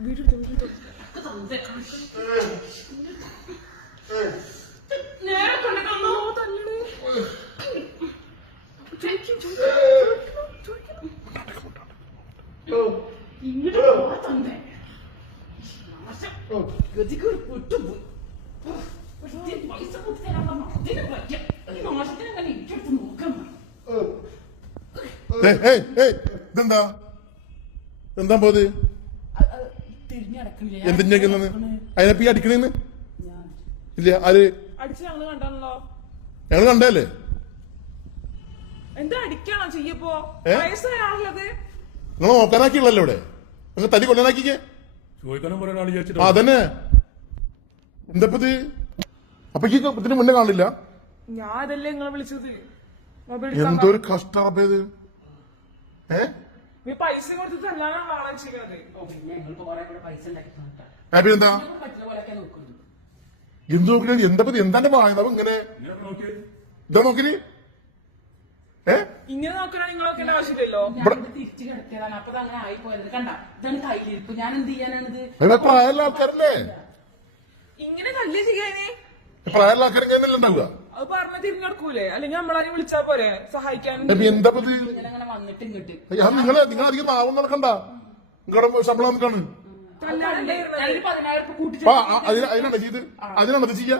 നേരെ കൊണ്ടുവന്നു ഇങ്ങോട്ട് പോകത്തന്നെ ഗതിക്ക് വിട്ടുപോയി ഒരുത്തിരി പൈസ കൊടുത്ത് തരാൻ പറഞ്ഞു അതിന് പറ്റും ഈ നാശത്തിന് അങ്ങനെ ഇട്ടെടുത്ത് നോക്കാൻ ഇതെന്താ? എന്താ പോത് തിരിഞ്ഞടക്കില്ല അതിനെ പി അടിക്കണേന്ന്? ഇല്ല ആര്? അടിച്ച് ഞങ്ങൾ കണ്ടല്ലേ എന്താ അടിക്കാണോ ചെയ്യപ്പോ? നിങ്ങൾ നോക്കാനാക്കിയുള്ളല്ലോ ഇവിടെ? നിങ്ങൾ തടി കൊല്ലാനാക്കിക്കേ അതന്നെ. എന്തപ്പത്? അപ്പൊ ഈ ഇതിന് മുന്നേ കാണില്ല? ഞാൻ അതല്ലേ നിങ്ങളെ വിളിച്ചത്. മൊബൈൽ എന്തോ ഒരു കഷ്ടത് ഏ? നീ പൈസ ചെയ്യുന്നത് എന്താ? നോക്കുന്നു എന്ത് എന്താണ്ട് വാങ്ങുന്നത് ഇങ്ങനെ? ഇതാ നോക്കിന്. ഏ? ഇങ്ങനെ നോക്കണ നിങ്ങളൊക്കെ ആവശ്യമില്ലല്ലോ? ഞാനിത് തിരിച്ചു കിടത്തിയതാണ് അപ്പൊ അത് അങ്ങനെ ആയി പോയത് കണ്ട? ഇതാണ് കയ്യിലിരിപ്പ്. ഞാൻ എന്ത് ചെയ്യാനാണിത്? ഇവിടെ പ്രായമുള്ള ആൾക്കാരല്ലേ? ഇങ്ങനെ ചെയ്യാനേ? പ്രായമുള്ള ആൾക്കാരെ ഉണ്ടാവുക. അത് പറഞ്ഞ തിരിഞ്ഞെടുക്കൂലേ? അല്ലെങ്കിൽ നമ്മളാരും വിളിച്ചാ പോരെ? സഹായിക്കാൻ എന്താ അങ്ങനെ വന്നിട്ട് ഇങ്ങോട്ട്. നിങ്ങളെ നിങ്ങൾ അധികം നാവും നടക്കണ്ട. നിങ്ങളുടെ ശമ്പളം അതിന് അതിനാണ് ചെയ്ത്? അതിനാണ് ഇത് ചെയ്യാ?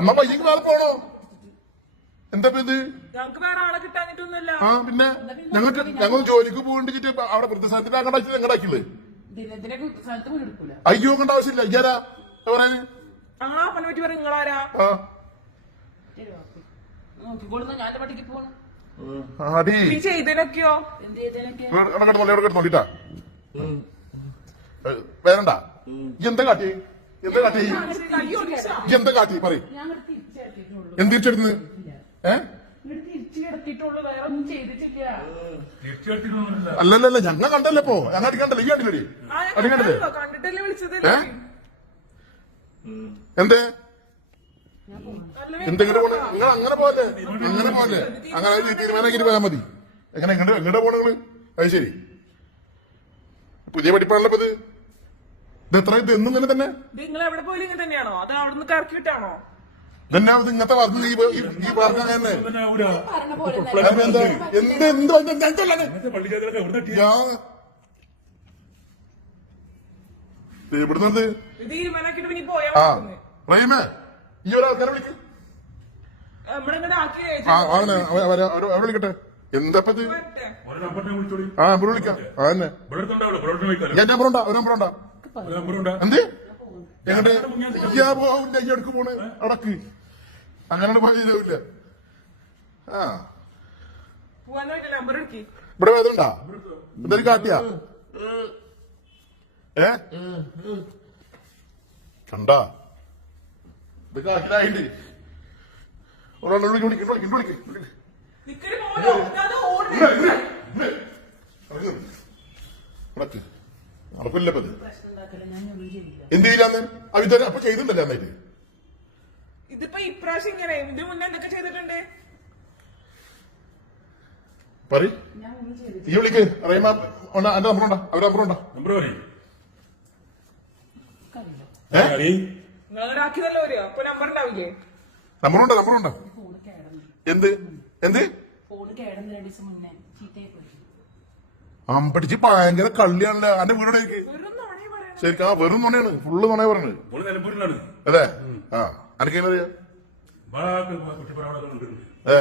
അമ്മ പയ്യക്ക് വേറെ പോണോ? എന്താ ഇത്? ആ പിന്നെ ഞങ്ങൾക്ക് ഞങ്ങൾ ജോലിക്ക് പോകണ്ടിട്ട് അവിടെ വൃദ്ധസാധനത്തിന് എടുക്കൂല. അയ്യോ കണ്ട ആവശ്യമില്ല. അയ്യാരാ അപ്പനെ പറ്റി പറയും നിങ്ങളാരാ? ആ. ഞാൻ എന്റെ പട്ടിക്ക് പോകണം അടി നീ ചെയ്തതിനൊക്കെയോ എന്ത് ചെയ്തതിനൊക്കെ നോക്കിട്ടാ വേണ്ട എന്താ കാട്ടി? എന്താ കാട്ടി? എന്താ കാട്ടി? പറയും. ഞാൻ ഇവിടെ എന്ത് തിരിച്ചെടുക്കുന്നത് ഏ? ഇവിടെ തിരിച്ചു കിടത്തിയിട്ടുള്ളൂ വേറെ ഒന്നും ചെയ്തിട്ടില്ല. അല്ലല്ലല്ല ഞങ്ങൾ കണ്ടല്ലേ ഇപ്പോ? ഞങ്ങൾ അടിക്കണ്ടല്ലേ ഈ കണ്ടില്ലേ? അടി കണ്ടല്ലേ? അടിക്കണ്ടല്ലേ കണ്ടല്ലോ, കണ്ടിട്ടല്ലേ വിളിച്ചത്? ഏ? എന്തേ? എന്തെങ്കിലും പോണ നിങ്ങൾ അങ്ങനെ പോലെ അങ്ങനെ പോലെ അങ്ങനെ തീരുമാനമാക്കി പോയാൽ മതി. എങ്ങനെ എങ്ങോട്ട് എങ്ങോട്ടാ പോണ നിങ്ങൾ? അത് ശരി. പുതിയ പഠിപ്പാണല്ലോ ഇപ്പൊ ഇത് ഇത് എത്ര ഇത് എന്നും ഇങ്ങനെ തന്നെ? നിങ്ങൾ എവിടെ പോലും ഇങ്ങനെ തന്നെയാണോ? അത് അവിടെ നിന്ന് കറക്കി വിട്ടാണോ? ഇതന്നെ ഇങ്ങനത്തെ വർക്ക് ഈ ഈ-. പറഞ്ഞ അപ്പൊ എന്താ എന്ത് എന്ത് എന്ത് എന്ത് എന്തല്ലാതെ? ഇങ്ങനത്തെ പള്ളിക്കാരൊക്കെ എവിടെ കിട്ടിയ ഞാൻ ഇവിടുന്നത് ആ റഹീമേ ഈ ഒരു ആൾക്കാരെ വിളിക്കും. വിളിക്കട്ടെ. എന്താപ്പത്? ആ നമ്പർ വിളിക്കാം. ആ തന്നെ. വിളിക്കാലോ നമ്പർ ഉണ്ടാ? ഒരു നമ്പർ ഉണ്ടാ? എന്ത്? എങ്ങോട്ട്? ഞാൻ പോവില്ല ഈ അടുക്ക് പോണേ. അടക്ക്. അങ്ങനെ പോയില്ല ആ. ഇവിടെ വേദനണ്ടാ എന്തൊരു കാട്ടിയാ? ഏ? കണ്ടാ? ഇത് കാട്ടിലായിട്ട് എന്ത് ചെയ്യില്ലാന്ന്? അപ്പൊ ചെയ്തിട്ടല്ലേ അന്നായിട്ട് ഇതിപ്പോ ഇപ്രാവശ്യം ഇങ്ങനെ ഇതിന് മുന്നേ എന്തൊക്കെ ചെയ്തിട്ടുണ്ട്? പറ ഞാൻ ഒന്നും ചെയ്തില്ല ഈ വിളിക്ക് ഉണ്ടാ? അവരുടെ നമ്പർ പറയും ഏ അറിയ നിങ്ങളവിടെ ആക്കിയതല്ലോ വരിക അപ്പൊ നമ്പർ ഉണ്ടാവില്ലേ നമ്പർ ഉണ്ടാ നമ്പർ ഉണ്ടാ ഫോണ് കേടന്നു എന്ത് എന്ത് അമ്പടിച്ച് ഭയങ്കര കള്ളിയാണല്ലോ അന്റെ വീടേക്ക് വെറും നുണയെ പറയണ ശരിക്കും ആ വെറും നുണയാണ് ഫുള്ള് നുണയെ പറഞ്ഞത് അതെ ആ ഉണ്ട്. ഏ.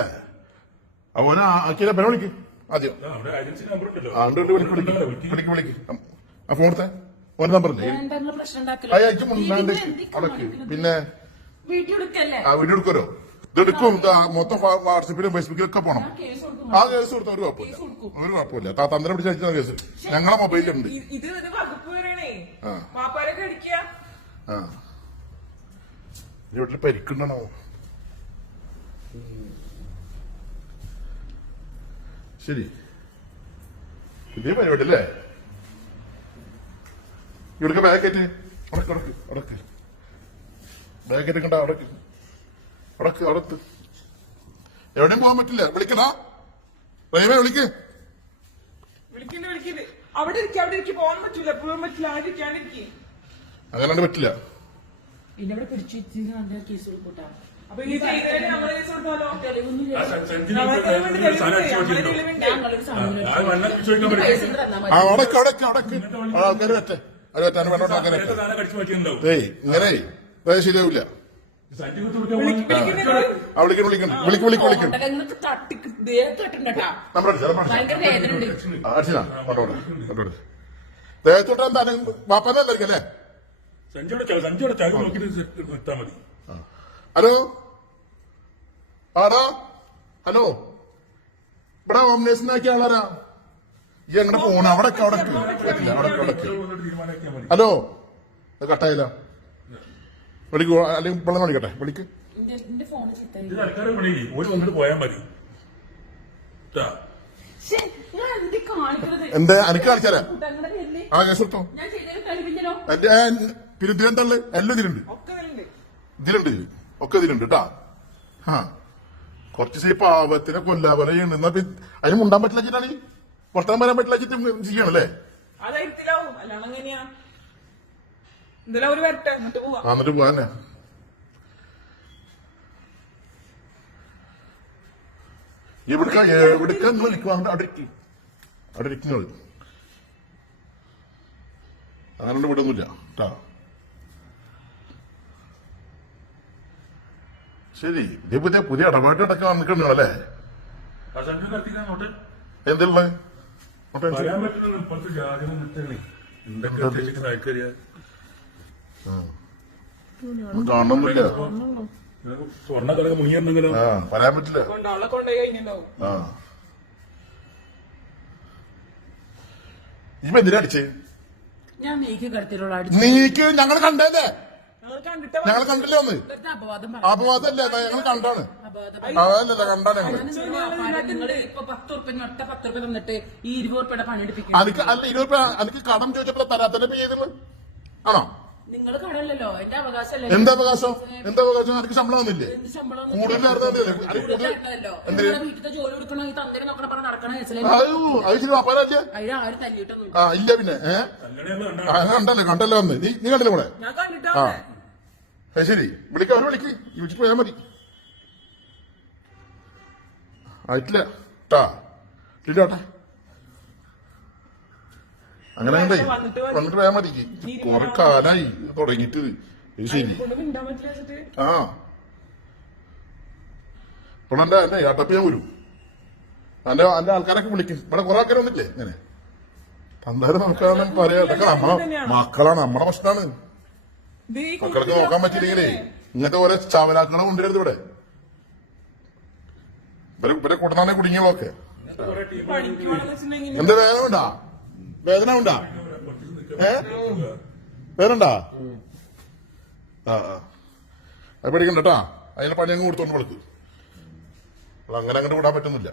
അവനെ ആക്കിയ പെന വിളിക്ക്. ആദ്യം. വിളിക്ക് വിളിക്ക്. ആ ഫോണത്തെ ഓൻ നമ്പർ അയച്ചു മുണ്ടാണ്ട് അടക്ക്. പിന്നെ? വീട്ടിൽ എടുക്കരോ ആ വീഡിയോ ഇത് എടുക്കും. ഇത് ആ മൊത്തം വാട്സപ്പിലും ഫേസ്ബുക്കിലും ഒക്കെ പോണം. ആ കേസ് കൊടുത്ത ഒരു കുഴപ്പമില്ല. ഒരു കുഴപ്പമില്ല. താ തന്ത്രം പിടിച്ച് കേസ്. ഞങ്ങളെ മൊബൈലുണ്ട് ആ. വീട്ടിൽ പരിക്കണ്ടോ ശരി. പുതിയ പരിപാടി അല്ലേ? ഇവിടുത്തെ ബാഗേറ്റ് അടക്ക് അടക്ക് അടക്ക് ബാഗേറ്റ് കണ്ട അടക്ക് അടക്ക് അടത്ത് എവിടെയും പോകാൻ പറ്റില്ല. വിളിക്കണ റൈവേ വിളിക്ക്. വിളിക്കൽ വിളിക്കൽ അവിടെ ഇരിക്കും അവിടെ ഇരിക്കും. പോകാൻ പറ്റൂല. എപ്പോഴും പറ്റില്ല. ആരും ഇരിക്കാണ്ടിരിക്കും അങ്ങനെ പറ്റില്ല. പിന്നെ ഇവിടെ പിടിച്ചു കേസ് അപ്പൊ ഈ ചെയ്തതിന് നമ്മളെ കേസ് കൊടുത്താലോ? തെളിവൊന്നും ആ. ഞങ്ങളൊരു ആ, ആ അടക്ക് അടക്ക് അടക്ക് ആൾക്കാർ പറ്റേ. അത് വെച്ചിട്ടുണ്ടാവും ഏയ് ഇങ്ങനെ അത് ശരിയാവില്ല ആ വിളിക്കണം വിളിക്കണം വിളിക്ക് വിളിക്ക് വിളിക്കും നമ്പർ അടിച്ചു കൊണ്ടോടെ കൊണ്ടോടെ വാപ്പാനെ അല്ലേ ഹലോ? ആടാ? ഹലോ? ഇവിടെ ഓംനേഷനാക്കിയ ആളാരാ? ഈ എങ്ങനെ പോണ? അവിടെ ഹലോ? കട്ടായില്ല. വിളിക്കൂ. അല്ലെങ്കിൽ വെള്ളം വിളിക്കട്ടെ? വിളിക്ക്. എന്റെ അനക്ക് എനിക്ക് കാണിച്ചാരാ? ആ എന്റെ പിന്നെ എല്ലാം ഇതിലുണ്ട്. ഒക്കെ ഉണ്ട് ഇതിലുണ്ട്. ഒക്കെ ഇതിലുണ്ട് കേട്ടാ ആ കുറച്ച് സേ പാവത്തിനെ കൊല്ലാപോലെ ചെയ്യണ്ട എന്നാ അതിന് മുണ്ടാൻ പറ്റില്ല വെച്ചിട്ടാണ് പുറത്താൻ വരാൻ പറ്റില്ല വെച്ചിട്ട് ചെയ്യണല്ലേ? അല്ലാണ്ട് എങ്ങനെയാ എന്തെല്ലാം ഒരു വരട്ടെ എന്നിട്ട് പോവാ. ആ, എന്നിട്ട് പോവാന്നെ എവിടുക്ക എവിടുക്ക നിങ്ങൾ നിൽക്കുക അവിടെ അവിടെ ഇരിക്കും. അവിടെ ഇരിക്കുന്നത് അങ്ങനെ വിടൊന്നുമില്ല. കേട്ടാ ശരി. ഇതേ പുതിയ പുതിയ ഇടപാട് അടക്കം നിൽക്കണ്ടല്ലേ പറയാൻ പറ്റുന്ന ഇപ്പോഴത്തെ ജാഗ്രത നിർത്തണേ എന്തൊക്കെ ആൾക്കാര്? പറയാൻ പറ്റില്ല. ഇപ്പൊ എന്തിനാ അടിച്ചേ? ഞാൻ നീക്കി കടത്തിലുള്ള അടിച്ചു. നീക്ക്? ഞങ്ങൾ കണ്ടല്ലേ ഞങ്ങൾ ഞങ്ങൾ കണ്ടില്ലേ ഒന്ന്? അപവാദല്ലേ ഞങ്ങൾ അപവാദമല്ല ഞങ്ങൾ കണ്ടാണ്. അപവാദം അതല്ല കണ്ടാണ് ഇപ്പൊ പത്ത് ഉറുപ്പ്യ ഒറ്റ പത്ത് ഉറുപ്പ്യ തന്നിട്ട് ഈ ഇരുപത് ഉറുപ്പ്യയുടെ പണിയെടുപ്പിക്കണം അനക്ക് അല്ല ഇരുപത് രൂപ അനക്ക് കടം ചോദിച്ചപ്പോ തരാത്തന്നെ പേ ചെയ്തത്? ആണോ? നിങ്ങൾ എന്റെ അവകാശമല്ലേ? എന്താ അവകാശം? എന്താ അവകാശം? അനക്ക് ശമ്പളം അനക്ക് കൂടുതൽ ജോലി തന്തേനെ നോക്കണ പറഞ്ഞ നടക്കണ. ആ ഇല്ല പിന്നെ. ഏഹ് കണ്ടല്ലേ കണ്ടല്ലോ വന്ന് നീ നീ കണ്ടില്ലേ കൂടെ ശരി. വിളിക്ക അവരെ വിളിക്ക്. വിളിച്ചിട്ട് പോയാൽ മതി. ആയിട്ടില്ല. ട്ടാ. ഇല്ലാട്ടെ. അങ്ങനെ വന്നിട്ട് പോയാൽ മതി കുറെ കാലായി. തുടങ്ങിട്ട് ശരി. ആ. ഇപ്പോൾ എന്റെ എന്നെ ഏട്ടപ്പ് ഞാൻ വരും എന്റെ എന്റെ ആൾക്കാരൊക്കെ വിളിക്കും. ഇവിടെ കുറെ ആൾക്കാർ വന്നില്ലേ ഇങ്ങനെ. തന്നാലും നമുക്കാണ് പറയാ. ഇതൊക്കെ നമ്മളെ മക്കളാണ്. നമ്മുടെ പ്രശ്നമാണ് മക്കൾക്ക് നോക്കാൻ പറ്റില്ലെങ്കിലേ ഇങ്ങനത്തെ ഓരോ ചാവലാക്കളെ കൊണ്ടുവരരുത് ഇവിടെ. ഇവരെ ഇവരെ കൂട്ടനാണെ പണിക്ക് പോകണമെന്ന് എന്താ വേദന ഉണ്ടാ? വേദന ഉണ്ടാ? ഏ? വേദന ഉണ്ടാ? ആ ആ. അത് പഠിക്കണ്ട കേട്ടാ. അതിന്റെ പണി അങ്ങ് കൊടുത്തോണ്ട് കൊടുക്കും. അങ്ങനെ അങ്ങോട്ട് വിടാൻ പറ്റുന്നില്ല.